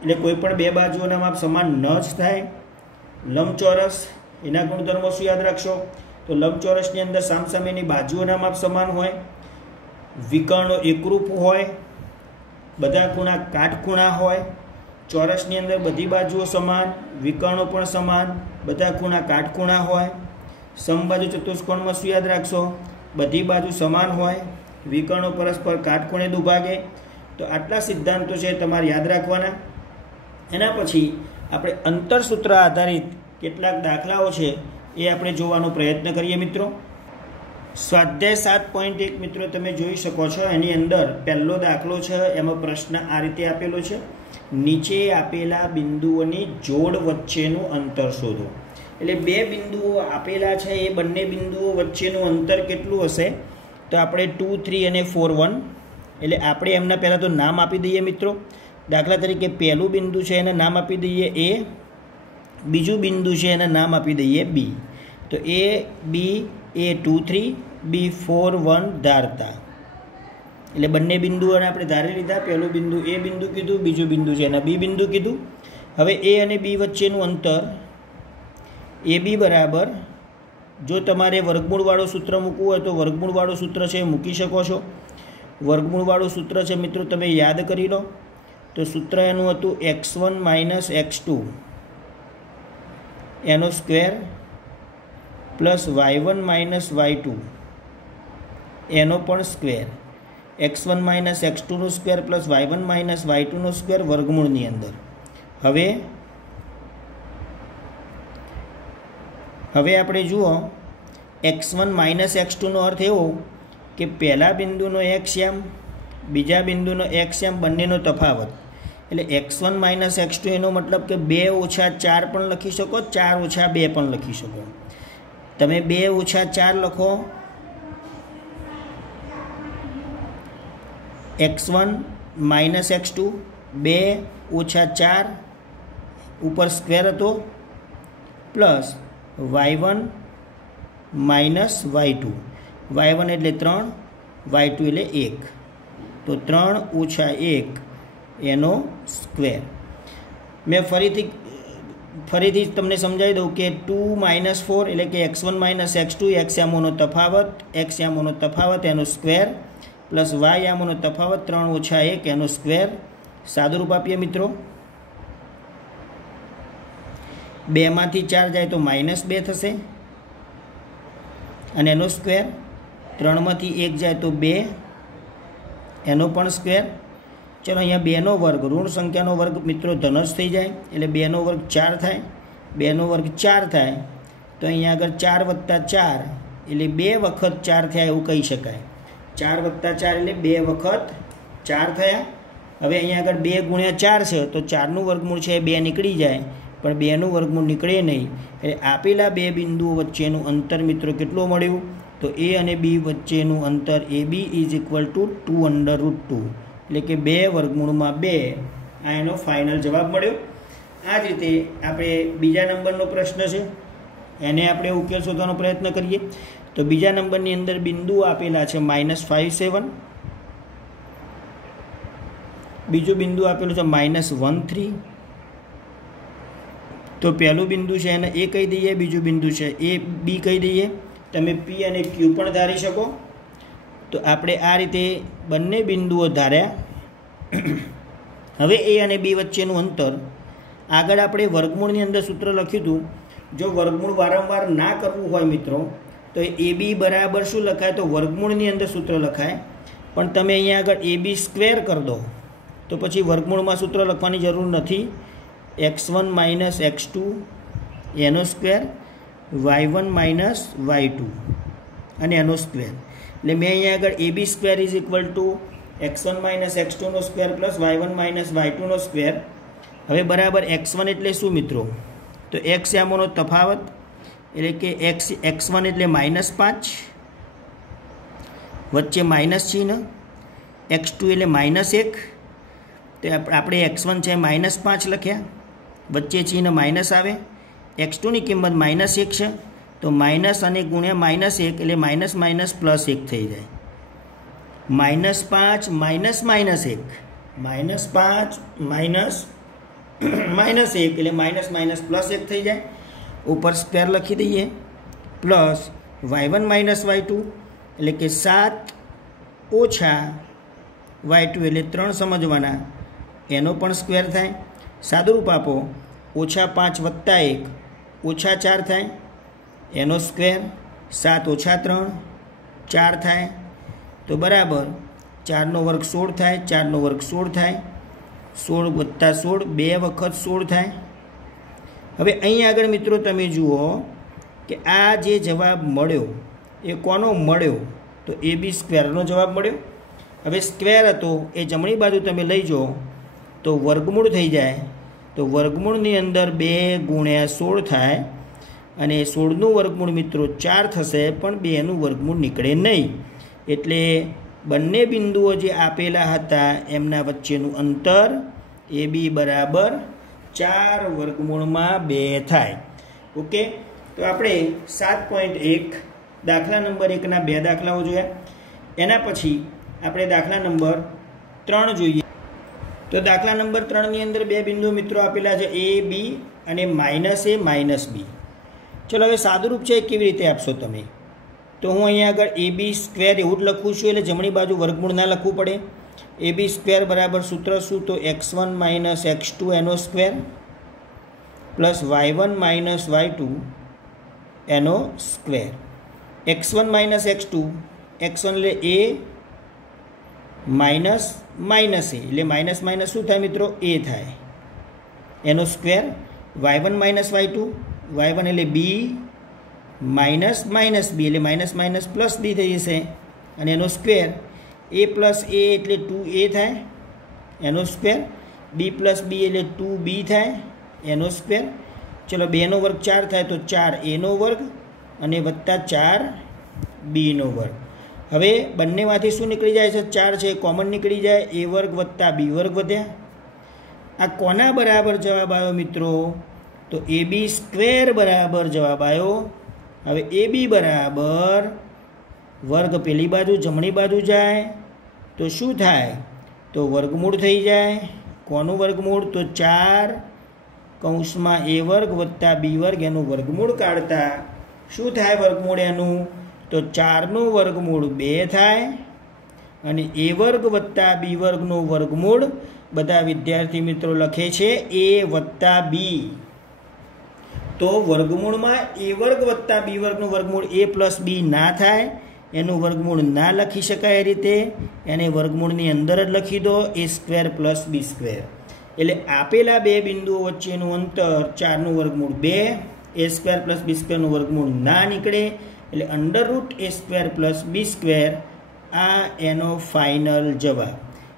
એટલે કોઈ પણ બે બાજુઓના માપ સમાન ન જ થાય. લંબચોરસ, એના ગુણધર્મો શું યાદ રાખશો? તો લંબચોરસની અંદર સામસામેની બાજુઓના માપ સમાન હોય, વિકર્ણો એકરૂપ હોય, બધા ખૂણા કાટખૂણા હોય. ચોરસની અંદર બધી બાજુઓ સમાન, વિકર્ણો પણ સમાન, બધા ખૂણા કાટખૂણા હોય. સમબાજુ ચતુષ્કોણમાં શું યાદ રાખશો? બધી બાજુ સમાન હોય, વિકર્ણો પરસ્પર કાટખૂણે દુભાગે. તો આટલા સિદ્ધાંતો છે તમારે યાદ રાખવાના. એના પછી આપણે અંતરસૂત્ર આધારિત કેટલાક દાખલાઓ છે એ આપણે જોવાનો પ્રયત્ન કરીએ મિત્રો. સ્વાધ્યાય 7.1 મિત્રો તમે જોઈ શકો છો. એની અંદર પહેલો દાખલો છે, એમાં પ્રશ્ન આ રીતે આપેલો છે: નીચે આપેલા બિંદુઓની જોડ વચ્ચેનું અંતર શોધો. એટલે બે બિંદુઓ આપેલા છે, એ બંને બિંદુઓ વચ્ચેનું અંતર કેટલું હશે? તો આપણે 2, 3 અને 4, 1. એટલે આપણે એમના પહેલાં તો નામ આપી દઈએ મિત્રો. દાખલા તરીકે પહેલું બિંદુ છે એને નામ આપી દઈએ A, બીજું બિંદુ છે એને નામ આપી દઈએ B. તો A, B, A2, 3, B4, 1 ધારતા. એટલે બંને બિંદુઓને આપણે ધારી લીધા. પહેલું બિંદુ A બિંદુ કીધું, બીજું બિંદુ છે એના B બિંદુ કીધું. હવે A અને B વચ્ચેનું અંતર AB બરાબર, જો તમારે વર્ગમૂળવાળું સૂત્ર મૂકવું હોય તો વર્ગમૂળવાળું સૂત્ર છે એ મૂકી શકો છો. વર્ગમૂળવાળું સૂત્ર છે મિત્રો તમે યાદ કરી લો. તો સૂત્ર એનું હતું x1 - x2 એનો સ્ક્વેર પ્લસ y1 - y2 એનો પણ સ્ક્વેર. x1 - x2નો સ્ક્વેર પ્લસ y1 - y2નો સ્ક્વેર વર્ગમૂળની અંદર. હવે આપણે જુઓ, x1 - x2નો અર્થ એવો કે પહેલા બિંદુનો xm, બીજા બિંદુનો xm બંનેનો તફાવત. એટલે x1 - x2 એનો મતલબ કે 2 - 4 પણ લખી શકો, 4 - 2 પણ લખી શકો. તમે 2 - 4 લખો, x1 - x2 2 - 4 ઉપર સ્ક્વેર હતો પ્લસ y1 - y2. y1 એટલે 3, y2 એટલે 1. તો 3 - 1 એનો સ્ક્વેર. મેં ફરીથી તમને સમજાવી દઉં કે 2 - 4 એટલે કે x1 - x2 x યામોનો તફાવત એનો સ્ક્વેર પ્લસ y યામોનો તફાવત 3 - 1 એનો સ્ક્વેર. સાદુરૂપ આપીએ મિત્રો. 2 માંથી 4 જાય તો -2 થશે અને એનો સ્ક્વેર. 3 માંથી 1 જાય તો 2 એનો પણ સ્ક્વેર. ચલો અહીંયા 2નો વર્ગ, ઋણ સંખ્યાનો વર્ગ મિત્રો ધન જ થઈ જાય એટલે 2નો વર્ગ 4 થાય. 2નો વર્ગ 4 થાય તો અહીંયા આગળ 4 + 4 એટલે 2 વખત 4 થયા એવું કહી શકાય. 4 વત્તા 4 એટલે 2 વખત 4 થયા. હવે અહીંયા આગળ 2 ગુણ્યા 4 છે તો 4નું વર્ગમૂળ છે 2 નીકળી જાય, પણ 2નું વર્ગમૂળ નીકળે નહીં. એટલે આપેલા બે બિંદુઓ વચ્ચેનું અંતર મિત્રો કેટલું મળ્યું? તો એ અને બી વચ્ચેનું અંતર AB ઇઝ ઇક્વલ ટુ 2√2, એટલે કે 2 વર્ગમૂળમાં 2. આ એનો ફાઇનલ જવાબ મળ્યો. આ જ રીતે આપણે બીજા નંબરનો પ્રશ્ન છે, એને આપણે ઉકેલ શોધવાનો પ્રયત્ન કરીએ. તો બીજા નંબરની અંદર બિંદુ આપેલા છે -5 7, બીજું બિંદુ આપેલું છે -1 3. તો પહેલું બિંદુ છે એને એ કહી દઈએ, બીજું બિંદુ છે એ બી કહી દઈએ. તમે પી અને ક્યુ પણ ધારી શકો. તો આપણે આ રીતે બંને બિંદુઓ ધાર્યા. હવે એ અને બી વચ્ચેનું અંતર આગળ આપણે વર્ગમૂળની અંદર સૂત્ર લખ્યું હતું. જો વર્ગમૂળ વારંવાર ના કરવું હોય મિત્રો તો એ બી બરાબર શું લખાય? તો વર્ગમૂળની અંદર સૂત્ર લખાય. પણ તમે અહીંયા આગળ AB સ્ક્વેર કરી દો તો પછી વર્ગમૂળમાં સૂત્ર લખવાની જરૂર નથી. x1 - x2 એનો સ્ક્વેર, y1 - y2 અને એનો સ્ક્વેર. એટલે મેં અહીંયા આગળ AB square is equal two x1 - x2 square plus y1 - y2 square. હવે બરાબર x1 એટલે શું મિત્રો? તો x યામોનો તફાવત, એટલે કે x1 એટલે -5, વચ્ચે માઇનસ ચિહ્ન, x2 એટલે -1. તો આપણે x1 છે -5 લખ્યા, વચ્ચે ચિહ્ન માઇનસ આવે. x2ની કિંમત -1 છે તો માઇનસ અને ગુણ્યા -1 એટલે માઇનસ +1 થઈ જાય. -5 -1, -1 એટલે +1 થઈ જાય. ઉપર સ્ક્વેર લખી દઈએ. પ્લસ y1 - y2 એટલે કે 7 ઓછા y2 એટલે 3 સમજવાના, એનો પણ સ્ક્વેર થાય. સાદુરૂપ આપો, -5 + 1 -4 થાય, એનો સ્ક્વેર. 7 ઓછા 3 4 થાય. તો બરાબર 4નો વર્ગ 16 થાય, 4નો વર્ગ 16 થાય, 16 + 16 2 વખત 16 થાય. હવે અહીં આગળ મિત્રો તમે જુઓ કે આ જે જવાબ મળ્યો એ કોનો મળ્યો? તો AB સ્ક્વેરનો જવાબ મળ્યો. હવે સ્ક્વેર હતો એ જમણી બાજુ તમે લઈ જાઓ તો વર્ગમૂળ થઈ જાય. તો વર્ગમૂળની અંદર 2 ગુણ્યા 16 થાય અને 16નું વર્ગમૂળ મિત્રો 4 થશે, પણ 2નું વર્ગમૂળ નીકળે નહીં. એટલે બંને બિંદુઓ જે આપેલા હતા એમના વચ્ચેનું અંતર AB બરાબર 4 વર્ગમૂળમાં 2 થાય. ઓકે, તો આપણે 7.1 દાખલા નંબર 1ના 2 દાખલાઓ જોયા. એના પછી આપણે દાખલા નંબર 3 જોઈએ. તો દાખલા નંબર 3ની અંદર 2 બિંદુ મિત્રો આપેલા છે A B અને -A -B. ચલો હવે સાદુરૂપ છે કેવી રીતે આપશો તમે? તો હું અહીંયા આગળ AB સ્ક્વેર એવું જ લખું છું, એટલે જમણી બાજુ વર્ગમૂળ ના લખવું પડે. AB સ્ક્વેર બરાબર સૂત્ર શું? તો x1 - x2 એનો સ્ક્વેર પ્લસ y1 - y2 એનો સ્ક્વેર. x1 - x2, x1 એટલે A માઇનસ માઇનસ એ એટલે માઇનસ માઇનસ શું થાય મિત્રો? A થાય, એનો સ્ક્વેર. y1 - y2, y1 એટલે B માઇનસ માઇનસ B એટલે માઇનસ પ્લસ B થઈ જશે, અને એનો સ્ક્વેર. A + A એટલે 2A થાય, એનો સ્ક્વેર. B + B એટલે 2B થાય, એનો સ્ક્વેર. ચલો 2નો વર્ગ 4 થાય તો 4Aનો વર્ગ અને વત્તા 4Bનો વર્ગ. હવે બંનેમાંથી શું નીકળી જાય છે? 4 છે કોમન નીકળી જાય, A વર્ગ વત્તા B વર્ગ વધ્યા. આ કોના બરાબર જવાબ આવ્યો મિત્રો? તો AB સ્ક્વેર બરાબર જવાબ આવ્યો. હવે AB બરાબર વર્ગ પેલી બાજુ જમણી બાજુ જાય તો શું થાય? તો વર્ગમૂળ થઈ જાય. કોનું વર્ગમૂળ? તો 4 કૌંસમાં A વર્ગ વત્તા B વર્ગ એનું વર્ગમૂળ કાઢતા શું થાય વર્ગમૂળ એનું? તો 4નું વર્ગમૂળ 2 થાય અને A વર્ગ વત્તા B વર્ગનું વર્ગમૂળ બધા વિદ્યાર્થી મિત્રો લખે છે A વત્તા B. તો વર્ગમૂળમાં A વર્ગ વત્તા B વર્ગનું વર્ગમૂળ A + B ના થાય, એનું વર્ગમૂળ ના લખી શકાય. એ રીતે એને વર્ગમૂળની અંદર જ લખી દો A² + B². એટલે આપેલા બે બિંદુઓ વચ્ચેનું અંતર 4નું વર્ગમૂળ 2, A² + B² નું વર્ગમૂળ ના નીકળે એટલે √A² + B². આ એનો ફાઇનલ જવાબ.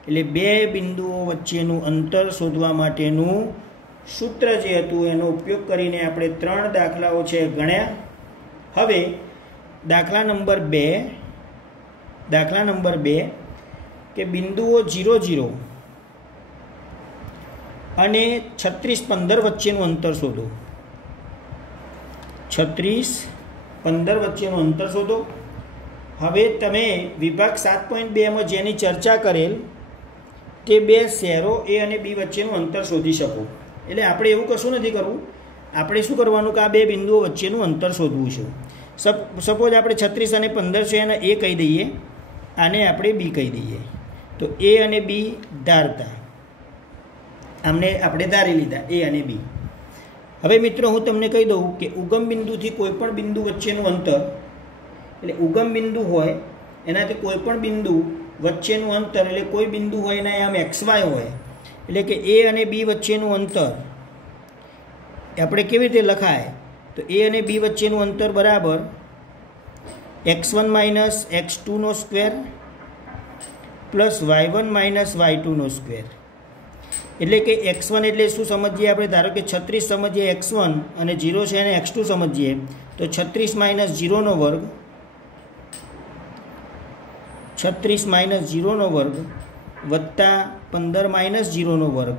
એટલે બે બિંદુઓ વચ્ચેનું અંતર શોધવા માટેનું સૂત્ર જે હતું એનો ઉપયોગ કરીને આપણે 3 દાખલાઓ છે ગણ્યા. હવે દાખલા નંબર 2 કે બિંદુઓ 0 0 અને 36 15 વચ્ચેનું અંતર શોધો. 36 15 વચ્ચેનું અંતર શોધો. હવે તમે વિભાગ 7.2માં જેની ચર્ચા કરેલ તે બે શહેરો એ અને બી વચ્ચેનું અંતર શોધી શકો. એટલે આપણે એવું કશું નથી કરવું. આપણે શું કરવાનું કે આ બે બિંદુઓ વચ્ચેનું અંતર શોધવું છે. સપોઝ આપણે 36 અને 15 છે એને એ કહી દઈએ, આને આપણે બી કહી દઈએ. તો એ અને બી ધારતા આમને આપણે ધારી લીધા એ અને બી. હવે મિત્રો હું તમને કહી દઉં કે ઉગમ બિંદુથી કોઈ પણ બિંદુ વચ્ચેનું અંતર, એટલે ઉગમ બિંદુ હોય એનાથી કોઈ પણ બિંદુ વચ્ચેનું અંતર, એટલે કોઈ બિંદુ હોય એના આમ XY હોય, એટલે કે એ અને બી વચ્ચેનું અંતર આપણે કેવી રીતે લખાય? તો એ અને બી વચ્ચેનું અંતર બરાબર x1 minus x2 square plus y1 minus y2 square. એટલે કે x1 એટલે શું સમજીએ આપણે? ધારો કે 36 સમજીએ x1 અને 0 છે એને x2 સમજીએ તો 36 માઇનસ 0 વર્ગ, 36 માઇનસ 0 વર્ગ વત્તા 15 માઇનસ 0 વર્ગ,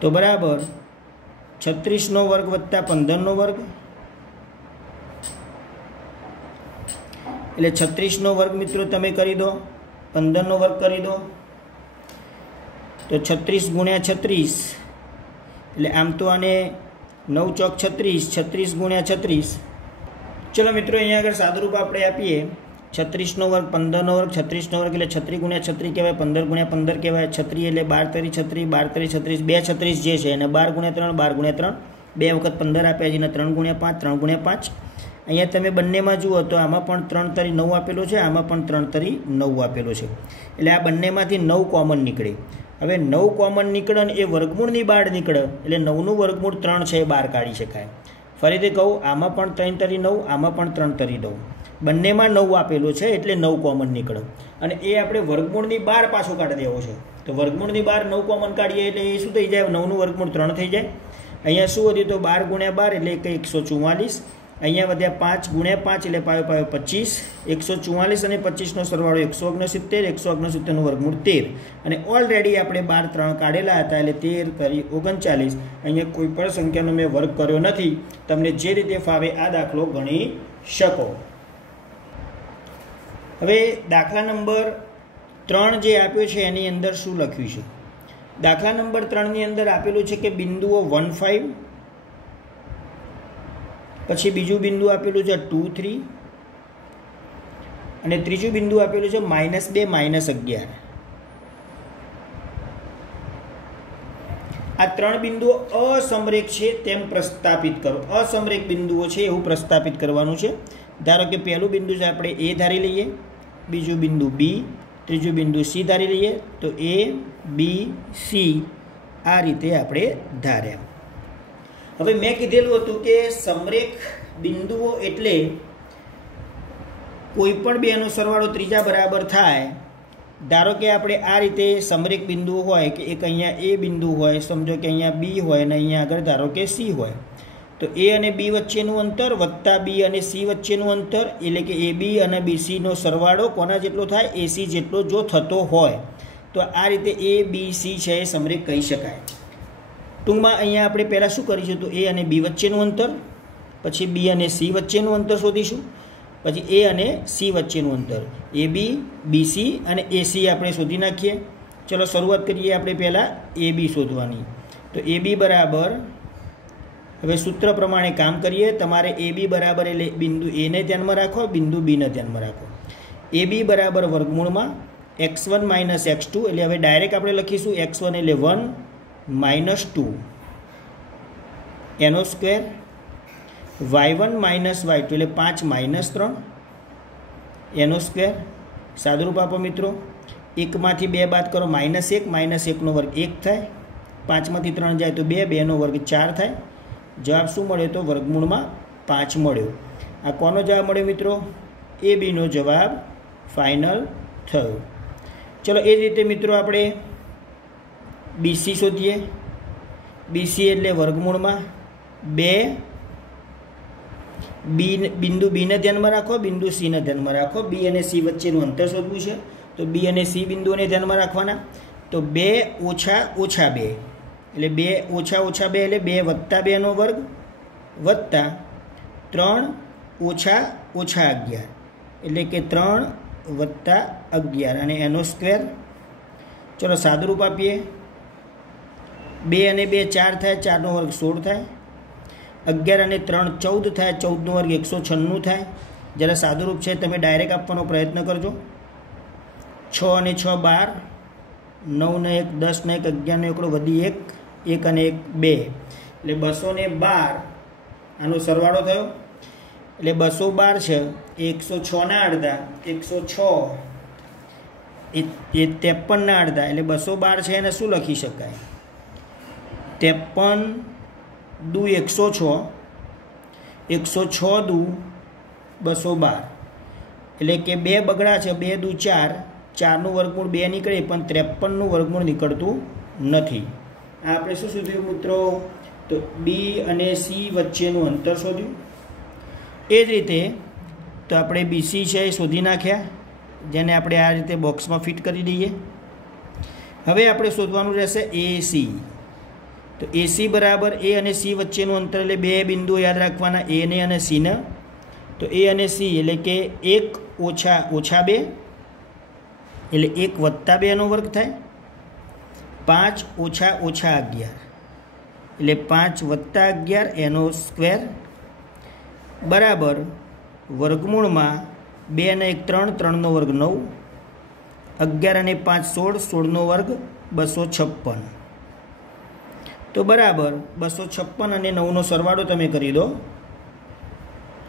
તો બરાબર 36 વર્ગ વત્તા 15 વર્ગ, એટલે 36 વર્ગ મિત્રો તમે કરી દો, 15 વર્ગ કરી દો, તો 36 ગુણ્યા 36, એટલે આમ તો આને 9 ચોક 36, 36 ગુણ્યા 36. ચલો મિત્રો અહીંયા આગળ સાદુરૂપ આપણે આપીએ. 36 વર્ગ, 15 વર્ગ, 36 વર્ગ એટલે 36 ગુણ્યા 36 કહેવાય, 15 ગુણ્યા 15 કહેવાય, 36 એટલે 12 તરી 36, 12 તરી 36, 2 36 જે છે એને 12 ગુણ્યા 3, 12 ગુણ્યા 3, 2 વખત 15 આપ્યા છે એને 3 ગુણ્યા 5, 3 ગુણ્યા 5. અહીંયા તમે બંનેમાં જુઓ તો આમાં પણ 3 તરી 9 આપેલો છે, આમાં પણ 3 તરી 9 આપેલો છે. એટલે આ બંનેમાંથી 9 કોમન નીકળે. હવે 9 કોમન નીકળે અને એ વર્ગમૂળની બહાર નીકળે એટલે 9નું વર્ગમૂળ 3 છે એ બહાર કાઢી શકાય. ફરીથી કહું, આમાં પણ 3 તરી 9, આમાં પણ 3 તરી 9, બંનેમાં 9 આપેલો છે એટલે 9 કોમન નીકળે. અને એ આપણે વર્ગમૂળની બહાર પાછો કાઢી દેવો છે. તો વર્ગમૂળની બહાર 9 કોમન કાઢીએ એટલે એ શું થઈ જાય? 9નું વર્ગમૂળ 3 થઈ જાય. અહીંયા શું વધ્યું? તો 12 ગુણ્યા 12 એટલે કંઈ 144. અહીંયા વધ્યા 5 ગુણ્યા 5 એટલે પાયો 25. 144 અને 25નો સરવાળો 169, 169નું વર્ગમૂળ 13. અને ઓલરેડી આપણે 12 3 કાઢેલા હતા એટલે 13 કરી 39. અહીંયા કોઈ પણ સંખ્યાનો મેં વર્ગ કર્યો નથી. તમને જે રીતે ફાવે આ દાખલો ગણી શકો. હવે દાખલા નંબર 3 જે આપ્યો છે એની અંદર શું લખ્યું છે? દાખલા નંબર 3ની અંદર આપેલું છે કે બિંદુઓ 1 5, પછી બીજું બિંદુ આપેલું છે 2 3 અને ત્રીજું બિંદુ આપેલું છે -2 -11. આ 3 બિંદુઓ અસમરેખ છે તેમ પ્રસ્થાપિત કરો. અસમરેખ બિંદુઓ છે એવું પ્રસ્થાપિત કરવાનું છે. ધારો કે પહેલું બિંદુ છે આપણે એ ધારી લઈએ, બીજું બિંદુ બી, ત્રીજું બિંદુ સી ધારી લઈએ. તો એ બી સી આ રીતે આપણે ધાર્યા. હવે મેં કીધેલું હતું કે સમરેખ બિંદુઓ એટલે કોઈ પણ બેનો સરવાળો ત્રીજા બરાબર થાય. ધારો કે આપણે આ રીતે સમરેખ બિંદુઓ હોય કે એક અહીંયા એ બિંદુ હોય, સમજો કે અહીંયા બી હોય અને અહીંયા આગળ ધારો કે સી હોય, તો એ અને બી વચ્ચેનું અંતર વત્તા બી અને સી વચ્ચેનું અંતર, એટલે કે એ બી અને બીસીનો સરવાળો કોના જેટલો થાય? એસી જેટલો જો થતો હોય તો આ રીતે એ બી સી છે એ સમરેખ કહી શકાય. ટૂંકમાં અહીંયા આપણે પહેલાં શું કરીશું? તો એ અને બી વચ્ચેનું અંતર, પછી બી અને સી વચ્ચેનું અંતર શોધીશું, પછી એ અને સી વચ્ચેનું અંતર, એ બી બીસી અને એસી આપણે શોધી નાખીએ. ચલો શરૂઆત કરીએ આપણે પહેલાં એ બી શોધવાની. તો એ બી બરાબર, હવે સૂત્ર પ્રમાણે કામ કરીએ. તમારે એ બી બરાબર એટલે બિંદુ એને ધ્યાનમાં રાખો, બિંદુ બીને ધ્યાનમાં રાખો. એ બી બરાબર વર્ગમૂળમાં x1 માઇનસ x2, એટલે હવે ડાયરેક્ટ આપણે લખીશું x1 એટલે 1 માઇનસ 2 એનો સ્ક્વેર, y1 માઇનસ y2 એટલે 5 માઇનસ 3 એનો સ્ક્વેર. સાદુરૂપ આપો મિત્રો. 1માંથી 2 બાદ કરો, -1, -1નો વર્ગ 1 થાય, 5માંથી 3 જાય તો 2, 2નો વર્ગ 4 થાય. જવાબ શું મળ્યો? તો વર્ગમૂળમાં 5 મળ્યો. આ કોનો જવાબ મળ્યો મિત્રો? એ બીનો જવાબ ફાઇનલ થયું. ચલો એ જ રીતે મિત્રો આપણે BC શોધીએ. BC એટલે વર્ગમૂળમાં 2 બિંદુ બીને ધ્યાનમાં રાખો, બિંદુ સીને ધ્યાનમાં રાખો. B અને C વચ્ચેનું અંતર શોધવું છે, તો B અને C બિંદુઓને ધ્યાનમાં રાખવાના. તો 2 ઓછા ઓછા 2 એટલે 2 ઓછા ઓછા 2 એટલે 2 વત્તા 2નો વર્ગ વત્તા 3 ઓછા ઓછા 11 એટલે કે 3 વત્તા 11 અને એનો સ્ક્વેર. ચલો સાદુરૂપ આપીએ. 2 અને 2 4 થાય, 4નો વર્ગ 16 થાય. 11 અને 3 14 થાય, 14નો વર્ગ 196 થાય. જરા સાદુરૂપ છે, તમે ડાયરેક્ટ આપવાનો પ્રયત્ન કરજો. 6 અને 6 12, 9 ને 1 10 ને 1 11 ને 1 વધી 1 અને 1 2 એટલે 212. આનો સરવાળો થયો એટલે 212 છે એ 106 ના અડધા, 106 એ 53 ના અડધા એટલે 212 છે. એને શું લખી શકાય? 53 દુ 106, 106 દુ 212 એટલે કે 2 બગડા છે. 2 દુ 4, 4નું વર્ગમૂળ 2 નીકળે પણ 53નું વર્ગમૂળ નીકળતું નથી. આ આપણે શું શોધ્યું મિત્રો? તો B અને C વચ્ચેનું અંતર શોધ્યું. એ જ રીતે તો આપણે BC છે એ શોધી નાખ્યા, જેને આપણે આ રીતે બોક્સમાં ફિટ કરી દઈએ. હવે આપણે શોધવાનું રહેશે AC. તો AC બરાબર A અને C વચ્ચેનું અંતર એટલે 2 બિંદુઓ યાદ રાખવાના, A ને અને C ને. તો A અને C એટલે કે 1 ઓછા ઓછા 2 એટલે 1 વત્તા 2નો વર્ગ થાય. 5 ઓછા ઓછા 11 એટલે 5 વત્તા 11 એનો સ્ક્વેર બરાબર વર્ગમૂળમાં 2 અને 1 3, 3નો વર્ગ 9, 11 અને 5 16, 16નો વર્ગ 256. તો બરાબર 256 અને 9નો સરવાળો તમે કરી દો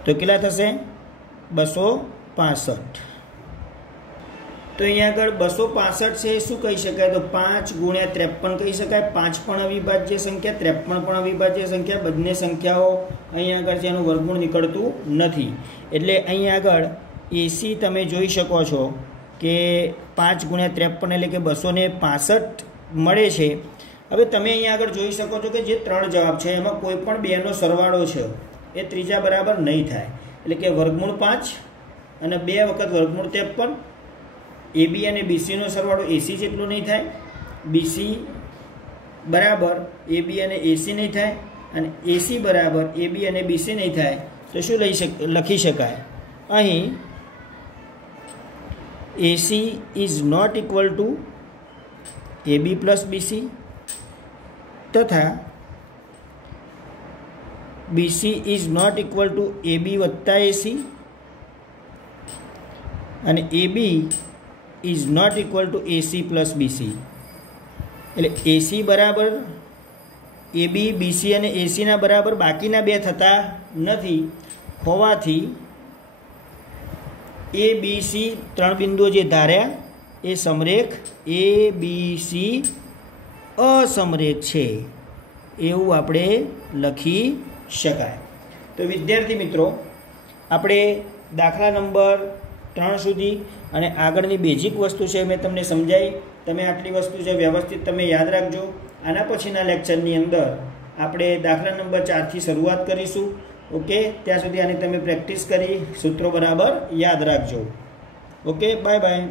તો કેટલા થશે? 265. તો અહીંયા આગળ 265 છે શું કહી શકાય? તો 5 ગુણ્યા 53 કહી શકાય. 5 પણ અવિભાજ્ય સંખ્યા, 53 પણ અવિભાજ્ય સંખ્યા. બંને સંખ્યાઓ અહીંયા આગળ છે એનું વર્ગમૂળ નીકળતું નથી. એટલે અહીંયા આગળ AC તમે જોઈ શકો છો કે 5 ગુણ્યા 53 એટલે કે 265 મળે છે. હવે તમે અહીંયા આગળ જોઈ શકો છો કે જે 3 જવાબ છે એમાં કોઈ પણ 2નો સરવાળો છે એ ત્રીજા બરાબર નહીં થાય. એટલે કે વર્ગમૂળ 5 અને 2 વખત વર્ગમૂળ 53. AB અને BCનો સરવાળો AC જેટલો નહીં થાય. BC બરાબર AB અને AC નહીં થાય અને AC બરાબર AB અને BC નહીં થાય. તો શું લખી શકાય? અહીં AC is not equal to AB plus BC તથા BC is not equal to AB વત્તા AC અને AB is not equal to AC plus BC. એટલે AC બરાબર AB, BC અને ACના બરાબર બાકીના 2 થતા નથી હોવાથી ABC 3 બિંદુઓ જે ધાર્યા એ સમરેખ ABC અસમરેખ છે એવું આપણે લખી શકાય. તો વિદ્યાર્થી મિત્રો આપણે દાખલા નંબર 3 સુધી અને આગળની બેઝિક વસ્તુ છે મેં તમને સમજાવી. તમે આટલી વસ્તુ છે વ્યવસ્થિત તમે યાદ રાખજો. આના પછીના લેક્ચરની અંદર આપણે દાખલા નંબર 4થી શરૂઆત કરીશું. ઓકે, ત્યાં સુધી આની તમે પ્રેક્ટિસ કરી સૂત્રો બરાબર યાદ રાખજો. Okay, bye bye.